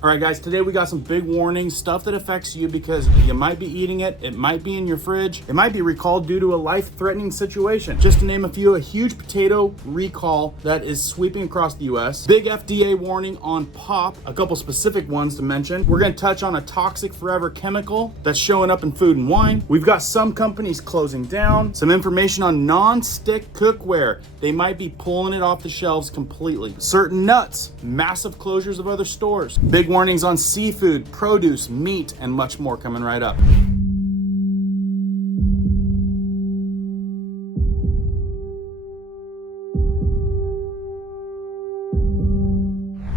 All right, guys, today we got some big warnings, stuff that affects you because you might be eating it, it might be in your fridge, it might be recalled due to a life-threatening situation. Just to name a few, a huge potato recall that is sweeping across the US. Big FDA warning on pop, a couple specific ones to mention. We're gonna touch on a toxic forever chemical that's showing up in food and wine. We've got some companies closing down, some information on non-stick cookware. They might be pulling it off the shelves completely. Certain nuts, massive closures of other stores. Big warnings on seafood, produce, meat, and much more coming right up.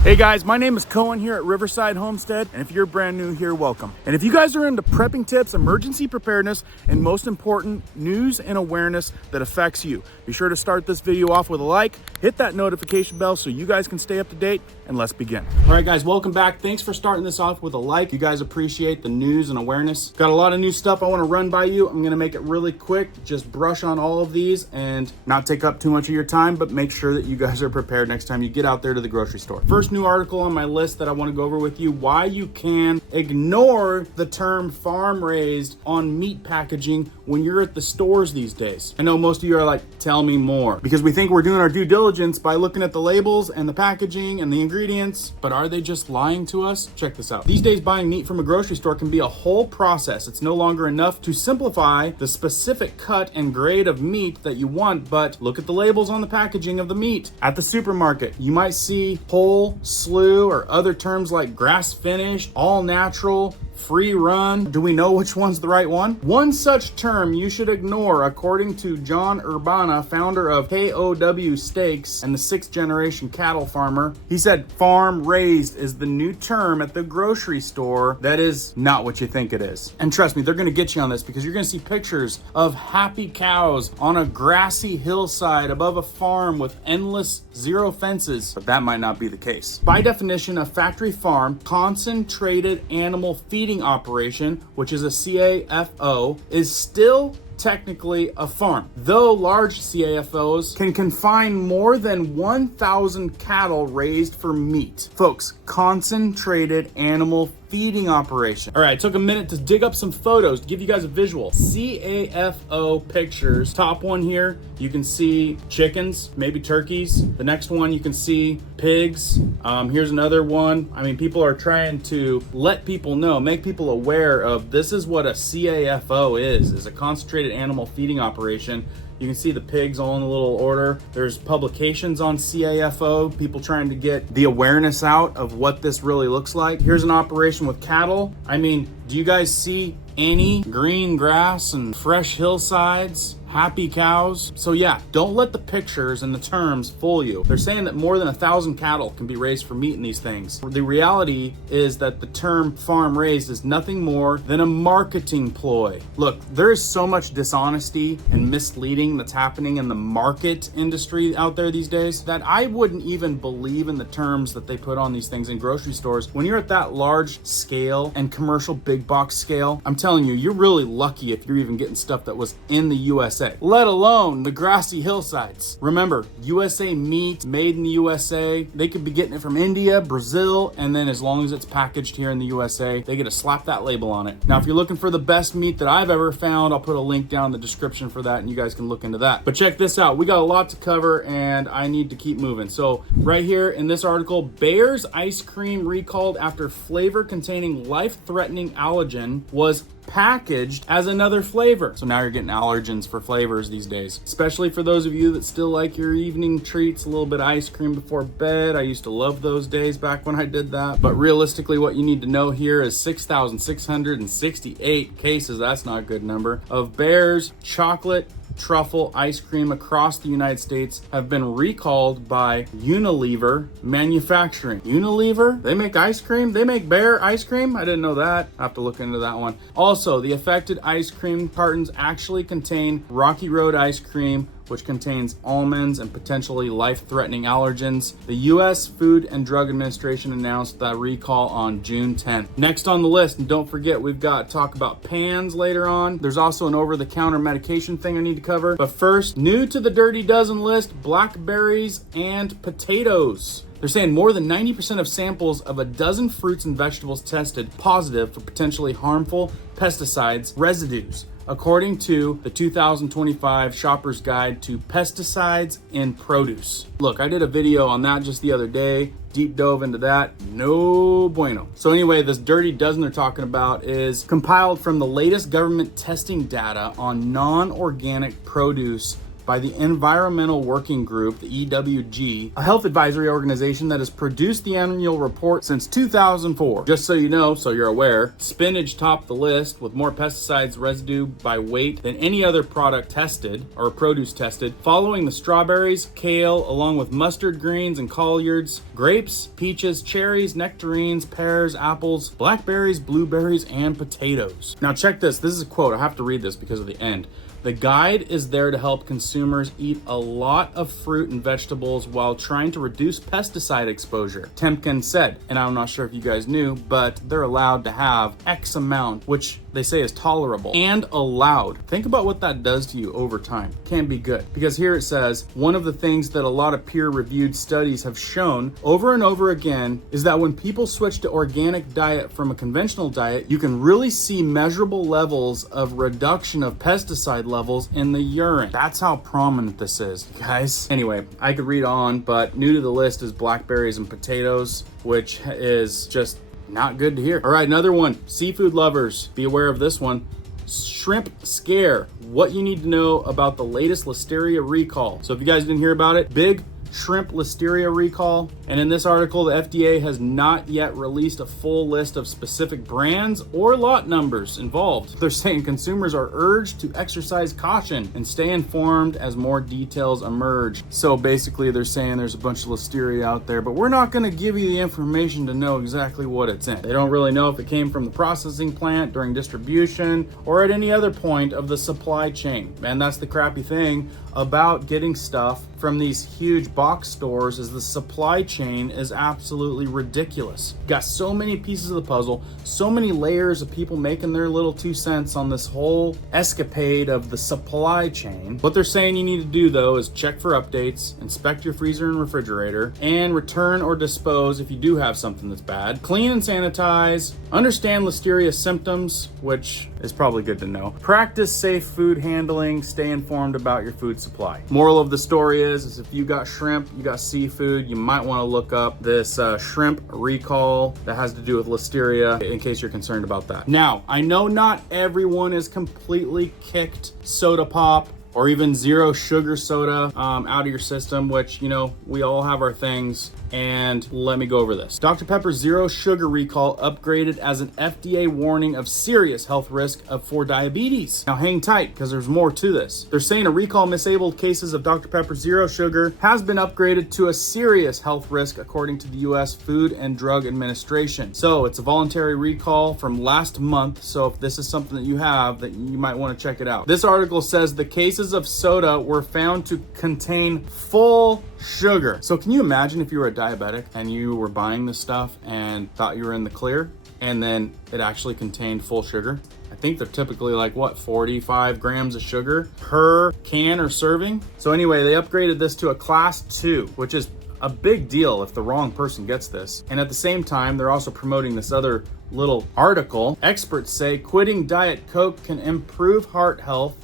Hey guys, my name is Cohen here at Riverside Homestead, and if you're brand new here, welcome. And if you guys are into prepping tips, emergency preparedness, and most important, news and awareness that affects you, be sure to start this video off with a like, hit that notification bell so you guys can stay up to date, and let's begin. All right guys, welcome back. Thanks for starting this off with a like. You guys appreciate the news and awareness. Got a lot of new stuff I want to run by you. I'm gonna make it really quick, just brush on all of these and not take up too much of your time, but make sure that you guys are prepared next time you get out there to the grocery store. First new article on my list that I want to go over with you, why you can ignore the term farm raised on meat packaging when you're at the stores these days. I know most of you are like, tell me more, because we think we're doing our due diligence by looking at the labels and the packaging and the ingredients, but are they just lying to us? Check this out. These days, buying meat from a grocery store can be a whole process. It's no longer enough to simplify the specific cut and grade of meat that you want, but look at the labels on the packaging of the meat. At the supermarket, you might see whole, slew, or other terms like grass finished, all natural, free run. Do we know which one's the right one? One such term you should ignore, according to John Urbana, founder of KOW Steaks and the 6th generation cattle farmer. He said farm raised is the new term at the grocery store. That is not what you think it is. And trust me, they're gonna get you on this because you're gonna see pictures of happy cows on a grassy hillside above a farm with endless zero fences, but that might not be the case. By definition, a factory farm, concentrated animal feeding operation, which is a CAFO, is still technically a farm, though large CAFOs can confine more than 1,000 cattle raised for meat. Folks, concentrated animal feeding operation. All right, I took a minute to dig up some photos to give you guys a visual. CAFO pictures. Top one here, you can see chickens, maybe turkeys. The next one, you can see pigs. Here's another one. I mean, people are trying to let people know, make people aware of this is what a CAFO is a concentrated animal feeding operation. You can see the pigs all in a little order. There's publications on CAFO, people trying to get the awareness out of what this really looks like. Here's an operation with cattle. I mean, do you guys see any green grass and fresh hillsides? Happy cows. So yeah, don't let the pictures and the terms fool you. They're saying that more than 1,000 cattle can be raised for meat in these things. The reality is that the term farm raised is nothing more than a marketing ploy. Look, there is so much dishonesty and misleading that's happening in the market industry out there these days that I wouldn't even believe in the terms that they put on these things in grocery stores. When you're at that large scale and commercial big box scale, I'm telling you, you're really lucky if you're even getting stuff that was in the USA. Let alone the grassy hillsides. Remember, USA meat, made in the USA. They could be getting it from India, Brazil, and then as long as it's packaged here in the USA, they get to slap that label on it. Now, if you're looking for the best meat that I've ever found, I'll put a link down in the description for that and you guys can look into that. But check this out. We got a lot to cover and I need to keep moving. So right here in this article, Bear's ice cream recalled after flavor containing life-threatening allergen was packaged as another flavor. So now you're getting allergens for flavors these days, especially for those of you that still like your evening treats, a little bit of ice cream before bed. I used to love those days back when I did that. But realistically, what you need to know here is 6,668 cases, that's not a good number, of Bear's chocolate truffle ice cream across the United States have been recalled by Unilever Manufacturing. Unilever? They make ice cream? They make Bear ice cream? I didn't know that. I have to look into that one. Also, the affected ice cream cartons actually contain Rocky Road ice cream, which contains almonds and potentially life-threatening allergens. The U.S. Food and Drug Administration announced the recall on June 10th. Next on the list, and don't forget, we've got talk about pans later on. There's also an over-the-counter medication thing I need to cover. But first, new to the Dirty Dozen list, blackberries and potatoes. They're saying more than 90% of samples of a dozen fruits and vegetables tested positive for potentially harmful pesticides residues, according to the 2025 Shopper's Guide to Pesticides in Produce. Look, I did a video on that just the other day, deep dove into that, no bueno. So anyway, this dirty dozen they're talking about is compiled from the latest government testing data on non-organic produce by the Environmental Working Group, the EWG, a health advisory organization that has produced the annual report since 2004. Just so you know, so you're aware, spinach topped the list with more pesticides residue by weight than any other product tested or produce tested, following the strawberries, kale, along with mustard greens and collards, grapes, peaches, cherries, nectarines, pears, apples, blackberries, blueberries, and potatoes. Now check this. This is a quote. I have to read this because of the end. The guide is there to help consumers eat a lot of fruit and vegetables while trying to reduce pesticide exposure, Temkin said. And I'm not sure if you guys knew, but they're allowed to have X amount, which they say is tolerable and allowed. Think about what that does to you over time. Can't be good. Because here it says, one of the things that a lot of peer-reviewed studies have shown over and over again is that when people switch to organic diet from a conventional diet, you can really see measurable levels of reduction of pesticide levels in the urine. That's how prominent this is, guys. Anyway, I could read on, but new to the list is blackberries and potatoes, which is just not good to hear. All right, another one. Seafood lovers, be aware of this one. Shrimp scare. What you need to know about the latest listeria recall. So if you guys didn't hear about it, big shrimp listeria recall. And in this article, the FDA has not yet released a full list of specific brands or lot numbers involved. They're saying consumers are urged to exercise caution and stay informed as more details emerge. So basically they're saying there's a bunch of listeria out there, but we're not going to give you the information to know exactly what it's in. They don't really know if it came from the processing plant during distribution or at any other point of the supply chain. And that's the crappy thing about getting stuff from these huge box stores, is the supply chain is absolutely ridiculous. Got so many pieces of the puzzle, so many layers of people making their little 2 cents on this whole escapade of the supply chain. What they're saying you need to do though is check for updates, inspect your freezer and refrigerator, and return or dispose if you do have something that's bad. Clean and sanitize, understand listeria symptoms, which is probably good to know. Practice safe food handling, stay informed about your food supply. Moral of the story is if you got shrimp, you got seafood, you might want to look up this shrimp recall that has to do with listeria in case you're concerned about that. Now, I know not everyone is completely kicked soda pop or even zero sugar soda out of your system, which, you know, we all have our things. And let me go over this. Dr. Pepper's zero sugar recall upgraded as an FDA warning of serious health risk for diabetes. Now hang tight, because there's more to this. They're saying a recall mislabeled cases of Dr. Pepper Zero Sugar has been upgraded to a serious health risk according to the U.S. Food and Drug Administration. So it's a voluntary recall from last month. So if this is something that you have, that you might want to check it out. This article says the cases of soda were found to contain full sugar. So can you imagine if you were a diabetic and you were buying this stuff and thought you were in the clear, and then it actually contained full sugar? I think they're typically like, what, 45 grams of sugar per can or serving? So anyway, they upgraded this to a class 2, which is a big deal if the wrong person gets this. And at the same time, they're also promoting this other little article. Experts say quitting Diet Coke can improve heart health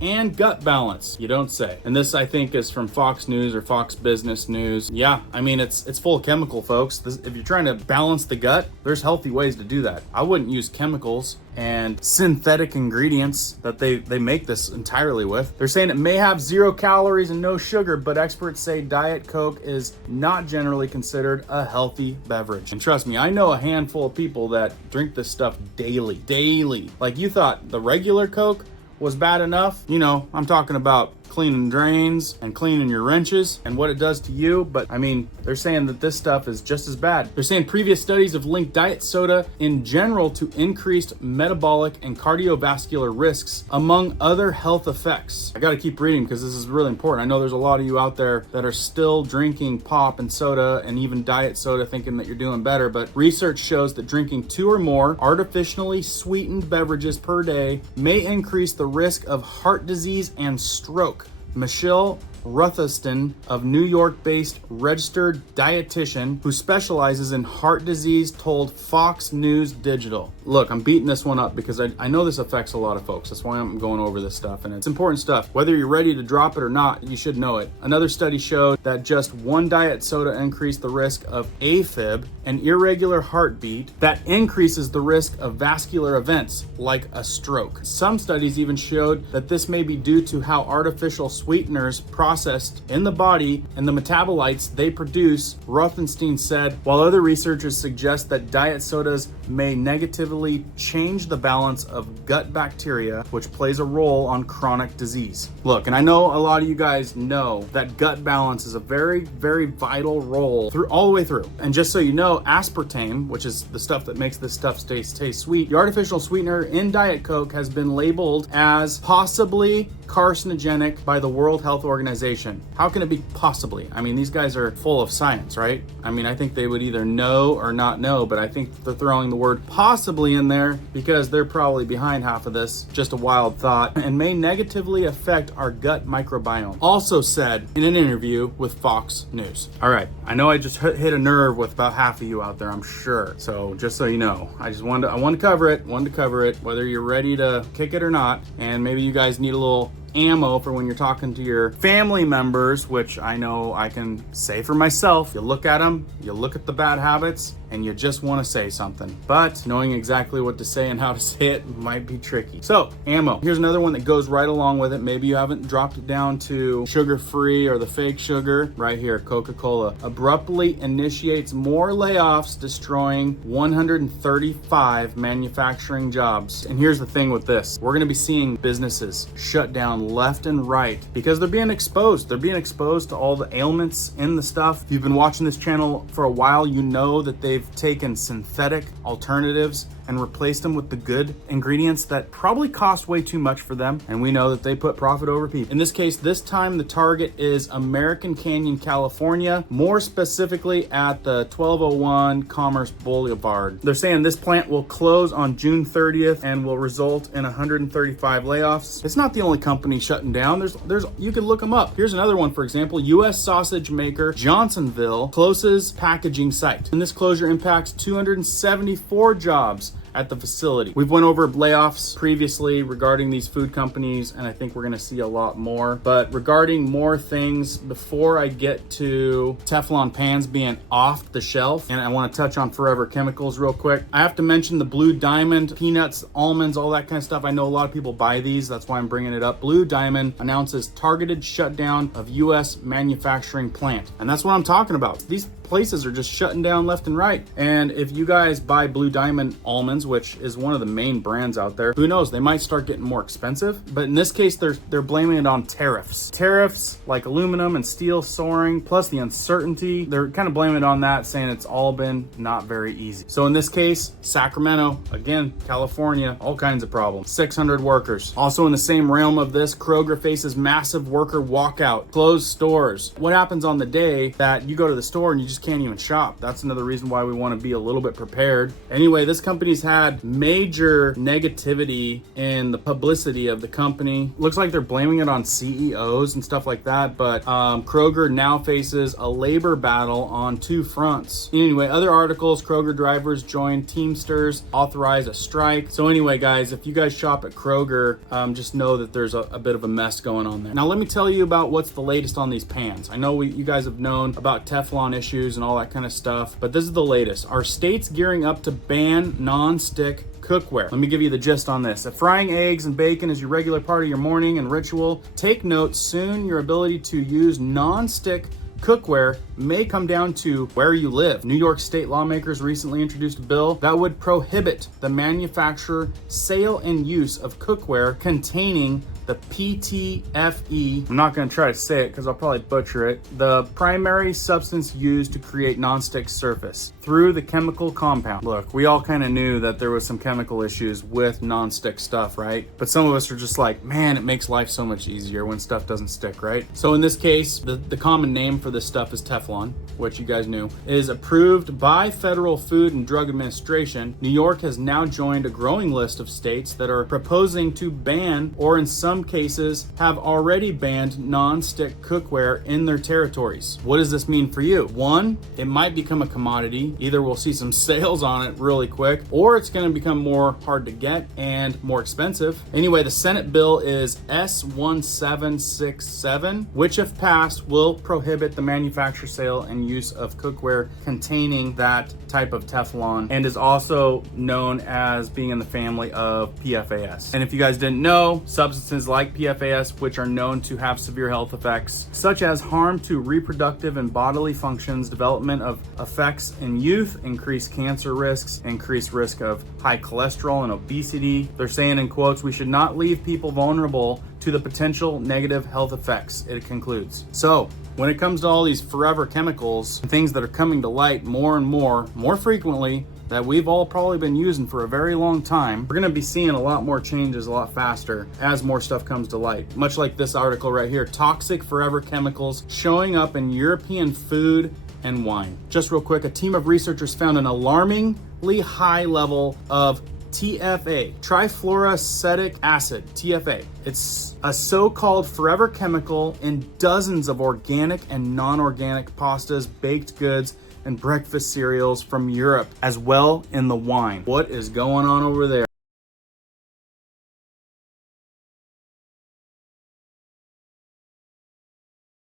and gut balance. You don't say. And this, I think, is from Fox News or Fox Business News. Yeah, I mean, it's full of chemical, folks. If you're trying to balance the gut, there's healthy ways to do that. I wouldn't use chemicals and synthetic ingredients that they make this entirely with. They're saying it may have 0 calories and no sugar, but experts say Diet Coke is not generally considered a healthy beverage. And trust me, I know a handful of people that drink this stuff daily. Like, you thought the regular Coke was bad enough? You know, I'm talking about cleaning drains and cleaning your wrenches and what it does to you. But I mean, they're saying that this stuff is just as bad. They're saying previous studies have linked diet soda in general to increased metabolic and cardiovascular risks, among other health effects. I got to keep reading because this is really important. I know there's a lot of you out there that are still drinking pop and soda and even diet soda thinking that you're doing better. But research shows that drinking 2 or more artificially sweetened beverages per day may increase the risk of heart disease and stroke. Michelle Ruthaston of New York-based registered dietitian who specializes in heart disease told Fox News Digital. Look, I'm beating this one up because I know this affects a lot of folks. That's why I'm going over this stuff, and it's important stuff. Whether you're ready to drop it or not, you should know it. Another study showed that just one diet soda increased the risk of AFib, an irregular heartbeat that increases the risk of vascular events like a stroke. Some studies even showed that this may be due to how artificial sweeteners processed in the body and the metabolites they produce, Rothenstein said, while other researchers suggest that diet sodas may negatively change the balance of gut bacteria, which plays a role on chronic disease. Look, and I know a lot of you guys know that gut balance is a very, very vital role through all the way through. And just so you know, aspartame, which is the stuff that makes this stuff taste sweet, the artificial sweetener in Diet Coke has been labeled as possibly carcinogenic by the World Health Organization. How can it be possibly? I mean, these guys are full of science, right? I mean, I think they would either know or not know, but I think they're throwing the word possibly in there because they're probably behind half of this. Just a wild thought, and may negatively affect our gut microbiome. Also said in an interview with Fox News. All right, I know I just hit a nerve with about half of you out there, I'm sure. So just so you know, I wanted to cover it, whether you're ready to kick it or not, and maybe you guys need a little ammo for when you're talking to your family members, which I know I can say for myself. You look at them, you look at the bad habits, and you just want to say something. But knowing exactly what to say and how to say it might be tricky. So, ammo. Here's another one that goes right along with it. Maybe you haven't dropped it down to sugar-free or the fake sugar. Right here, Coca-Cola abruptly initiates more layoffs, destroying 135 manufacturing jobs. And here's the thing with this. We're going to be seeing businesses shut down left and right because they're being exposed. They're being exposed to all the ailments in the stuff. If you've been watching this channel for a while, you know that they've taken synthetic alternatives and replaced them with the good ingredients that probably cost way too much for them. And we know that they put profit over people. In this case, this time the target is American Canyon, California, more specifically at the 1201 Commerce Boulevard. They're saying this plant will close on June 30th and will result in 135 layoffs. It's not the only company shutting down. There's you can look them up. Here's another one, for example, U.S. sausage maker Johnsonville closes packaging site. And this closure impacts 274 jobs at the facility. We've went over layoffs previously regarding these food companies, and I think we're gonna see a lot more. But regarding more things, before I get to Teflon pans being off the shelf, and I wanna touch on Forever Chemicals real quick, I have to mention the Blue Diamond, peanuts, almonds, all that kind of stuff. I know a lot of people buy these, that's why I'm bringing it up. Blue Diamond announces targeted shutdown of U.S. manufacturing plant. And that's what I'm talking about. These places are just shutting down left and right. And if you guys buy Blue Diamond almonds, which is one of the main brands out there, who knows, they might start getting more expensive. But in this case, they're blaming it on tariffs. Tariffs like aluminum and steel soaring, plus the uncertainty. They're kind of blaming it on that, saying it's all been not very easy. So in this case, Sacramento, again, California, all kinds of problems. 600 workers. Also in the same realm of this, Kroger faces massive worker walkout, closed stores. What happens on the day that you go to the store and you just can't even shop? That's another reason why we want to be a little bit prepared. Anyway, this company's had major negativity in the publicity of the company. Looks like they're blaming it on CEOs and stuff like that, but Kroger now faces a labor battle on two fronts. Anyway, other articles, Kroger drivers join Teamsters, authorize a strike. So anyway, guys, if you guys shop at Kroger, just know that there's a bit of a mess going on there. Now, let me tell you about what's the latest on these pans. I know you guys have known about Teflon issues and all that kind of stuff, but this is the latest. Are states gearing up to ban non-stick cookware? Let me give you the gist on this. If frying eggs and bacon is your regular part of your morning and ritual, take note, soon your ability to use non-stick cookware may come down to where you live. New York state lawmakers recently introduced a bill that would prohibit the manufacture, sale, and use of cookware containing the PTFE. I'm not going to try to say it because I'll probably butcher it. The primary substance used to create nonstick surface through the chemical compound. Look, we all kind of knew that there was some chemical issues with nonstick stuff, right? But some of us are just like, man, it makes life so much easier when stuff doesn't stick, right? So in this case, the common name for this stuff is Teflon, which you guys knew, is approved by Federal Food and Drug Administration. New York has now joined a growing list of states that are proposing to ban, or in some some cases have already banned non-stick cookware in their territories. What does this mean for you? One, it might become a commodity. Either we'll see some sales on it really quick, or it's going to become more hard to get and more expensive. Anyway, the Senate bill is S1767, which if passed will prohibit the manufacture, sale, and use of cookware containing that type of Teflon, and is also known as being in the family of PFAS. And if you guys didn't know, substances like PFAS, which are known to have severe health effects, such as harm to reproductive and bodily functions, development of effects in youth, increased cancer risks, increased risk of high cholesterol and obesity. They're saying in quotes, we should not leave people vulnerable to the potential negative health effects, it concludes. So when it comes to all these forever chemicals and things that are coming to light more and more frequently, that we've all probably been using for a very long time, we're gonna be seeing a lot more changes a lot faster as more stuff comes to light. Much like this article right here, toxic forever chemicals showing up in European food and wine. Just real quick, a team of researchers found an alarmingly high level of TFA, trifluoroacetic acid, TFA. It's a so-called forever chemical in dozens of organic and non-organic pastas, baked goods, and breakfast cereals from Europe, as well in the wine. What is going on over there?